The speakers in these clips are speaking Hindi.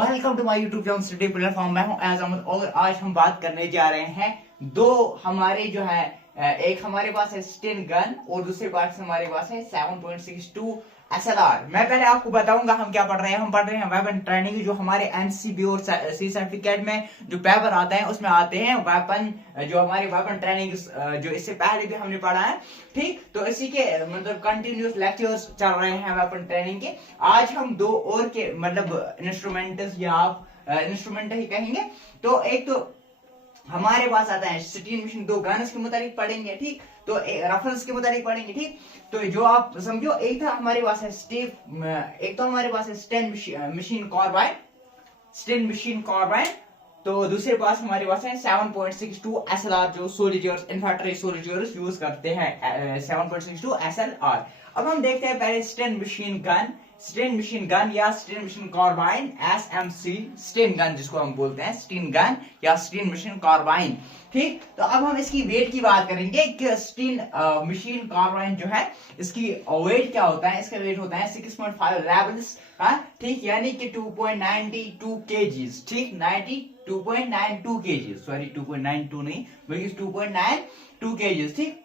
Welcome to my YouTube channel study platform. मैं हूं एज अहमद और आज हम बात करने जा रहे हैं दो हमारे जो है एक हमारे पास है स्टिन गन और दूसरे पार्ट से हमारे पास है 7.62 एसएलआर। मैं पहले आपको बताऊंगा हम क्या पढ़ रहे हैं। हम पढ़ रहे हैं वेपन ट्रेनिंग, जो हमारे एनसीबी और सी सर्टिफिकेट में जो पेपर आता है उसमें आते हैं वेपन, जो हमारे वेपन ट्रेनिंग जो इससे पहले भी हमने पढ़ा है। ठीक, तो इसी के मतलब कंटिन्यूस लेक्चर्स चल रहे हैं वेपन ट्रेनिंग के। आज हम दो और के मतलब इंस्ट्रूमेंट्स या आप इंस्ट्रूमेंट ही कहेंगे। तो एक तो हमारे पास आता है स्टीन मशीन, दो गन्स के मुताबिक पढ़ेंगे। ठीक, तो रफल्स के मुताबिक पढ़ेंगे। ठीक, तो जो आप समझो, एक था हमारे पास है एक तो हमारे पास है स्टिन मशीन कार्बाइन, स्टिन मशीन कार्बाइन। तो दूसरे पास हमारे पास है 7.62 एसएलआर, जो सोल्जर्स इन्फैंट्री सोल्जर्स यूज करते हैं 7.62 एसएलआर। अब हम देखते हैं पहले स्टिन मशीन गन, स्टिन मशीन गन या स्टिन मशीन कार्बाइन, एसएमसी स्टिन गन जिसको हम बोलते हैं, स्टिन गन या स्टिन मशीन कार्बाइन। ठीक, तो अब हम इसकी वेट की बात करेंगे कि स्टिन मशीन कार्बाइन जो है इसकी वेट क्या होता है। इसका वेट होता है 6.5 रेबल्स का। ठीक, यानी कि 2.92 केजीज। ठीक, 2.92 केजीज, सॉरी 2.92 नहीं बल्कि 2.92 केजीज। ठीक,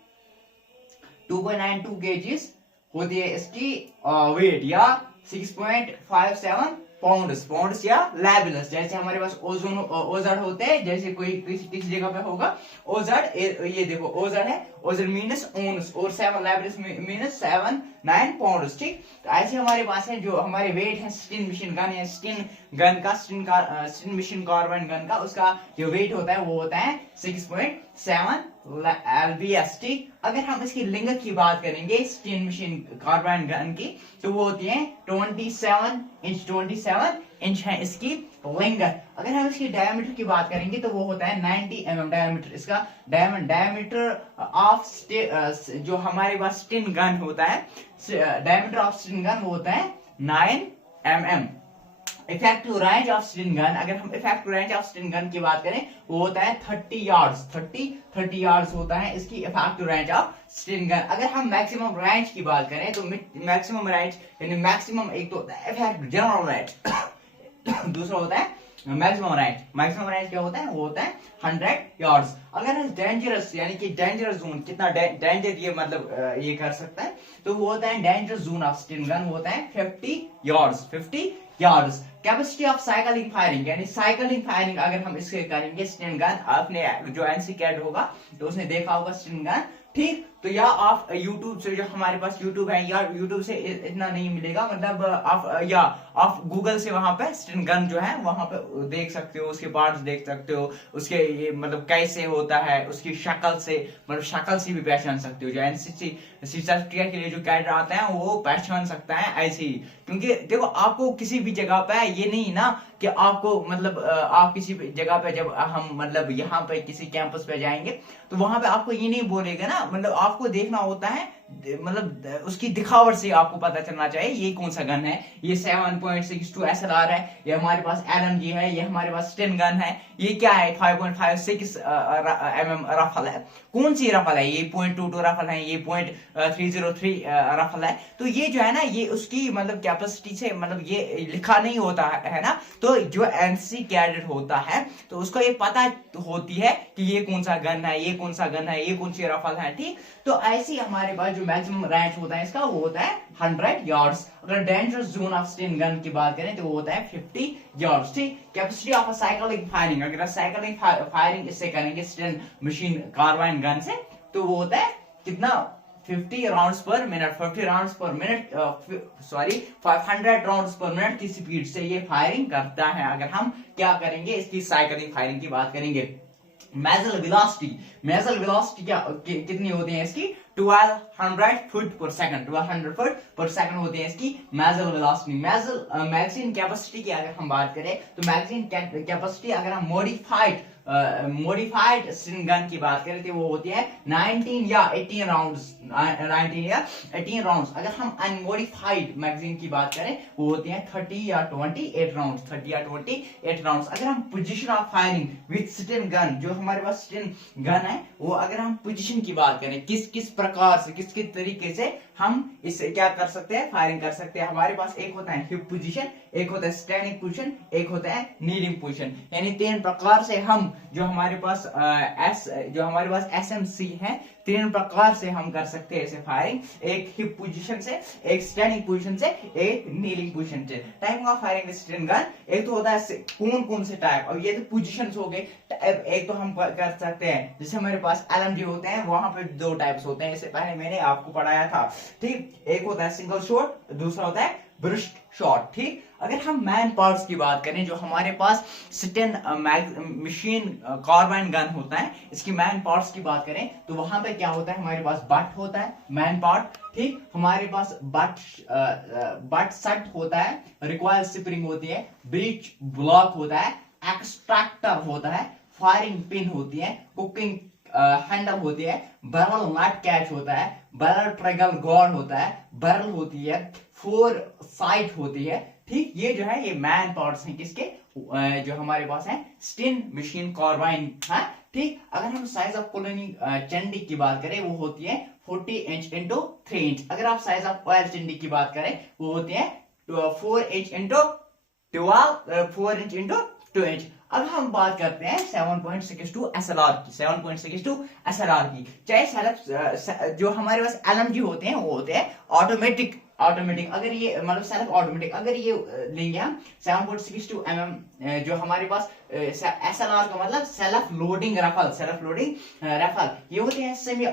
2.92 केजीज होती है इसकी वेट, या 6.57 पाउंड्स या लेबल्स। जैसे हमारे पास ओजड होते हैं, जैसे कोई किसी जगह पे होगा ओजड, ये देखो ओजड है, ओजड मीन्स ओन्स, और 7 लेबल्स मीन्स 7-9 पाउंड्स। ठीक, तो ऐसे हमारे पास है जो हमारे वेट है स्टिन मशीन गन या स्टिन गन का, स्टिन मशीन कार्बाइन गन का, उसका जो वेट होता है वो होता है 6.7 lbs। ठीक, अगर हम इसकी लिंगर की बात करेंगे स्टिन मशीन कार्बाइन गन की, तो वो होती है 27 इंच है इसकी लिंगर। अगर हम इसकी डायमीटर की बात करेंगे तो वो होता है 90 mm डायमीटर। इसका डायमीटर ऑफ जो हमारे पास स्टिन गन होता है, डायमीटर ऑफ स्टिन गन वो होता है 9 mm। Effective range of Sten gun, अगर हम effective range of Sten gun की बात करें वो होता है 30 यार्ड्स। 30 यार्ड्स होता है इसकी effective range of Sten gun. अगर हम मैक्सिमम रेंज की बात करें तो मैक्सिमम रेंज यानी मैक्सिमम, एक तो होता है इफेक्टिव जनरल रेंज दूसरा होता है मैक्सिमम रेंज। मैक्सिमम रेंज क्या होता है, वो होता है 100 यार्ड्स। अगर डेंजरस यानी कि डेंजरस जोन, कितना डेंजर ये मतलब ये कर सकता है, तो वो होता है dangerous zone of Sten gun, वो होता है 50 yards. Capacity of cycling firing, यानी साइकिलिंग फायरिंग अगर हम इसके करेंगे स्टिन गन, आपने जो एनसी कैड होगा तो उसने देखा होगा स्टिन गन। ठीक, तो या आप YouTube से, जो हमारे पास YouTube है, या YouTube से इतना नहीं मिलेगा, मतलब आप Google से वहां पे स्टिन गन जो है वहां पे देख सकते हो, उसके पार्ट्स देख सकते हो, उसके ये मतलब कैसे होता है, उसकी शक्ल से, मतलब शक्ल से भी पहचान सकते हो। जो एनसीसी सर्टिफिकेट के लिए जो कैडर आता है वो पहचान सकता है ऐसे ही। क्योंकि देखो, आपको किसी भी जगह पे ये नहीं ना कि आपको मतलब आप किसी जगह पे, जब हम मतलब यहाँ पे किसी कैंपस पे जाएंगे तो वहां पे आपको ये नहीं बोलेगा ना, मतलब आपको देखना होता है, मतलब उसकी दिखावट से आपको पता चलना चाहिए ये कौन सा गन है। ये 7.62 एसएलआर है, ये हमारे पास एलएमजी है, ये हमारे पास स्टिन गन है, ये क्या है 5.56 mm रफल है। कौन सी रफल है, ये 0.22 रफल है, ये 0.303 रफल है। तो ये जो है ना, ये उसकी मतलब कैपेसिटी से मतलब ये लिखा नहीं होता है ना। तो जो एनसी कैडेट होता है तो उसको ये पता होती है कि ये कौन सा गन है, ये कौन सा गन है, ये कौन सी रफल है। ठीक, तो ऐसी हमारे पास जो मैक्सिमम रेंज होता है इसका वो होता है 100 यार्ड्स। अगर dangerous zone of Sten gun की बात करें तो वो होता है 50 यार्ड्स। ठीक, कैपेसिटी ऑफ साइकिलिंग फायरिंग, अगर साइकिलिंग फायरिंग इससे करेंगे स्टिन मशीन कार्बाइन गन से, तो वो होता है कितना, 50 राउंड्स पर मिनट, 50 राउंड्स पर मिनट, सॉरी 500 राउंड्स पर मिनट की स्पीड से ये फायरिंग करता है। अगर हम क्या करेंगे, इसकी साइकिलिंग फायरिंग की बात करेंगे। मेजल वेलोसिटी क्या कितनी होती है इसकी, 1200 फुट पर सेकंड, 1200 फुट पर सेकंड होती है इसकी मेजल वेलोसिटी। मैगजीन कैपेसिटी की अगर हम बात करें तो मैगजीन कैपेसिटी अगर हम मॉडिफाइड स्टिन गन की बात करें तो वो होती है 19 या 18 राउंड्स। अगर हम अनमॉडिफाइड मैगजीन की बात करें वो होती है 30 या 28 राउंड्स। अगर हम position of firing with Sten gun, जो हमारे पास स्टिन गन है, वो अगर हम पोजीशन की बात करें, किस प्रकार से, किस किस तरीके से हम इसे क्या कर सकते हैं, फायरिंग कर सकते हैं। हमारे पास एक होता है हिप पोजीशन, एक होता है स्टैंडिंग पोजीशन, एक होता है नीलिंग पोजीशन। यानी 3 प्रकार से हम जो हमारे पास SMC है, 3 प्रकार से हम कर सकते हैं इसे फायरिंग। एक हिप पोजीशन से, एक स्टैंडिंग पोजीशन से, एक नीलिंग पोजीशन से। Type of firing Sten gun एक तो होता है कौन कौन से टाइप, अब ये तो पोजीशंस हो गए। एक तो हम कर सकते हैं जैसे हमारे पास LMG होते हैं, वहां पे 2 टाइप्स होते हैं, इससे पहले मैंने आपको पढ़ाया था, ठीक। एक होता है सिंगल शॉट, दूसरा होता है ब्रस्ट शॉट, ठीक। अगर हम मैन पार्ट्स की बात करें, जो हमारे पास स्टेन मशीन कार्बाइन गन होता है, इसकी मैन पार्ट्स की बात करें तो वहां पे क्या होता है, हमारे पास बट होता है मैन पार्ट, ठीक। हमारे पास बट सेट होता है, रिकॉइल स्प्रिंग होती है, ब्रीच ब्लॉक होता है, एक्सट्रैक्टर होता है, फायरिंग पिन होती है, कुकिंग हैंडल होती है, बैरल नट कैच होता है, बैरल ट्रिगर गार्ड होता है, बैरल होती है, 4 साइट होती है, ठीक। ये जो है ये मैन पार्ट्स हैं किसके, जो हमारे पास है स्टिन मशीन कार्बाइन है, ठीक। अगर हम साइज ऑफ कॉलोनी चंडी की बात करें, वो होती है 40 इंच इंटू 3 इंच। अगर आप साइज ऑफ ऑयल चंडी की बात करें, वो होती है 4 inch into 4 inch into 2 inch. अब हम बात करते हैं 7.62 SLR की, 7.62 SLR की। चाहे सेल्फ जो हमारे पास LMG होते हैं वो होते हैं ऑटोमेटिक, अगर ये मतलब सेल्फ ऑटोमेटिक, अगर ये लेंगे हम 7.62 mm, जो हमारे पास SLR का मतलब सेल्फ लोडिंग राइफल, ये होते हैं सेमी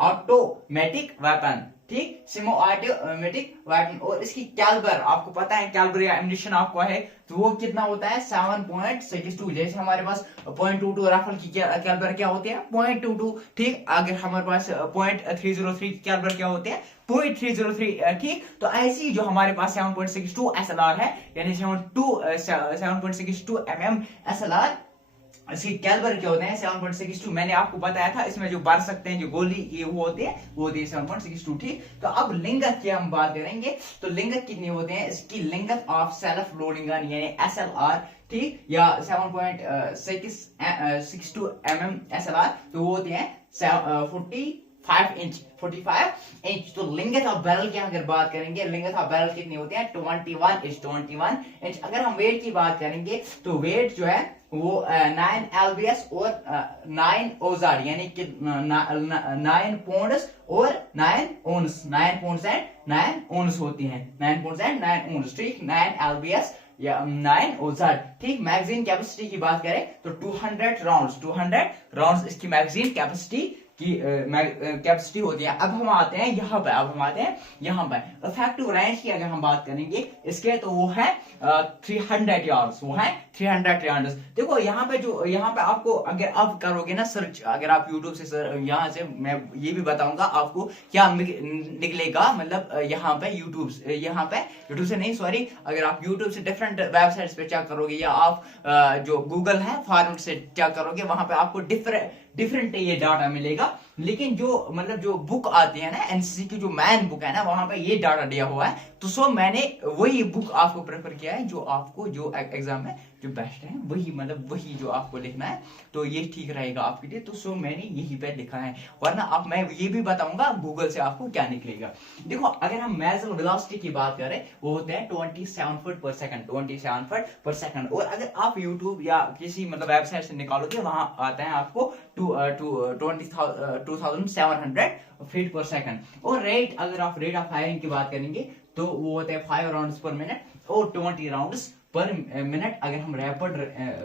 ऑटोमेटिक वेपन, ठीक। Semi automatic weapon. और इसकी कैलिबर आपको पता है, कैलिबर या एम्यूनिशन आपको है, तो वो कितना होता है 7.62। जैसे हमारे पास 0.22 राइफल की कैलिबर क्या होती है 0.22, ठीक। अगर हमारे पास 0.303 की कैलिबर क्या होती है 0.303, ठीक। तो ऐसी जो हमारे पास 7.62 SLR है, यानी 7.62 mm SLR, इसकी कैलिबर क्या होते हैं 7.62। मैंने आपको बताया था, इसमें जो बार सकते हैं जो गोली ये वो होती है 7.62, ठीक। तो अब लिंगत की हम बात करेंगे, तो लिंगत कितनी होते हैं, इसकी लिंगत ऑफ सेल्फ लोडिंग गन यानी SLR, ठीक, या 7.62 mm SLR, तो वो होते हैं 45 इंच। तो लिंगथ ऑफ बैरल की अगर बात करेंगे, लिंगथ ऑफ बैरल कितनी होती है 21 इंच। अगर हम वेट की बात करेंगे तो वेट जो है वो 9 LBS और 9 ओजाड, यानी कि 9 पौंड्स और 9 ओंस, 9 पौंड्स एंड 9 ओंस होती हैं, 9 पौंड्स एंड 9 ओंस, ठीक। 9 LBS या 9 ओजाड, ठीक। मैगजीन कैपेसिटी की बात करें तो 200 राउंड्स इसकी मैगजीन कैपेसिटी की कैपेसिटी होती है। अब हम आते हैं यहाँ पे इफेक्टिव रेंज की अगर हम बात करेंगे इसके, तो वो है 300 यार्ड्स, देखो यहाँ पे आपको अगर आप करोगे ना सर्च, अगर आप YouTube से यहाँ से मैं ये भी बताऊंगा आपको क्या निकलेगा, मतलब यहाँ पे YouTube से नहीं, सॉरी, अगर आप YouTube से डिफरेंट वेबसाइट्स पे चेक करोगे, या आप जो Google है फॉर्मेट से चेक करोगे, वहां पे आपको डिफरेंट ये डाटा मिलेगा। लेकिन जो बुक आती है ना एनसीसी की, जो मैन बुक है ना, वहां पे ये डाटा दिया हुआ है, तो सो मैंने वही बुक आपको प्रेफर किया है, जो आपको जो एग्जाम में जो बेस्ट है, वही जो आपको लिखना है, तो ये ठीक रहेगा आपके लिए, तो सो मैंने यही पे लिखा है। वरना अब मैं ये भी बताऊंगा गूगल से आपको क्या निकलेगा। देखो अगर हम मेजर वेलोसिटी की बात करें, वो होते हैं 27 फुट पर सेकंड। और अगर आप यूट्यूब या किसी मतलब वेबसाइट से निकालोगे, वहां आता है आपको 2700 फीट पर सेकंड। और रेट, अगर आप रेट ऑफ फायरिंग की बात करेंगे तो वो होते हैं 5 राउंड्स पर मिनट और 20 राउंड्स पर मिनट। अगर हम रैपिड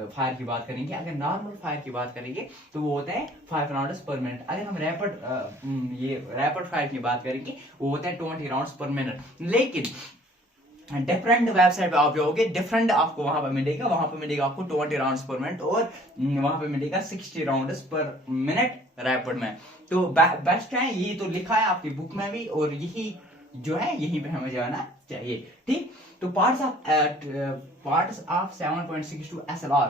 फायर की बात करेंगे, अगर नॉर्मल फायर की बात करेंगे तो वो होता है 5 राउंड्स पर मिनट। अगर हम रैपिड फायर की बात करेंगे, वो होता है 20 राउंड्स पर मिनट। लेकिन डिफरेंट वेबसाइट पे आप जाओगे, डिफरेंट आपको वहां पे मिलेगा आपको 20 राउंड्स पर मिनट, और वहां पे मिलेगा 60 राउंड्स पर मिनट रैपिड में। तो बेस्ट है, यही तो लिखा है आपकी बुक में भी, और यही जो है यहीं पे हमें जाना चाहिए, ठीक। तो पार्ट्स ऑफ 7.62 SLR,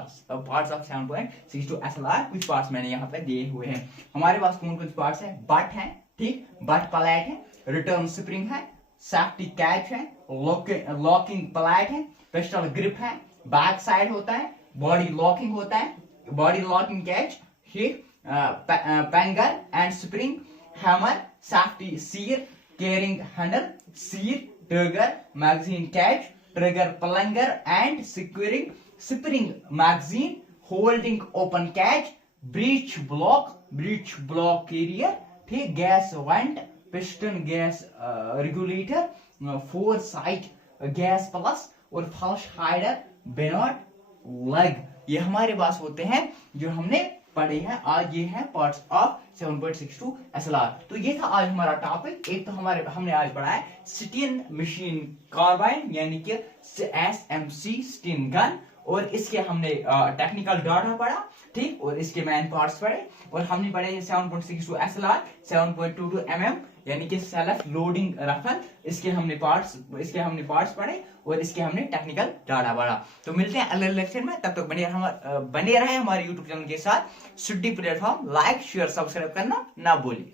कुछ पार्ट्स मैंने यहाँ पे दिए हुए हैं। हमारे पास कौन कौन से पार्ट्स है, बट है, ठीक, बट प्लेट है, रिटर्न स्प्रिंग है, सेफ्टी कैच है, लॉकिंग प्लेट है, पिस्टल ग्रिप है, बैक साइड होता है, बॉडी लॉकिंग होता है, बॉडी लॉकिंग कैच, ठीक, पैंगर and spring hammer, safety sear, carrying handle, sear, trigger, magazine catch, trigger plunger and spring magazine, holding open catch, breech block carrier, ठीक, gas vent, piston gas regulator, foresight gas plus और flush hider, bonnet, leg, ये हमारे पास होते हैं जो हमने पढ़े हैं आज। ये है पार्ट्स ऑफ 7.62 SLR। तो ये था आज हमारा टॉपिक। एक तो हमने आज पढ़ा है स्टिन मशीन कार्बाइन यानी कि SMC स्टिन गन, और इसके हमने टेक्निकल डाटा पढ़ा, ठीक, और इसके मेन पार्ट्स पढ़े, और हमने पढ़े 7.62 SLR, 7.22 mm यानी कि सेल्फ लोडिंग राइफल, इसके हमने पार्ट्स पढ़े, और इसके हमने टेक्निकल डाटा पढ़ा। तो मिलते हैं अगले लेक्चर में, तब तक बने रहे हमारे YouTube चैनल के साथ। सुड्डी प्लेटफॉर्म लाइक शेयर सब्सक्राइब करना ना भूलिए।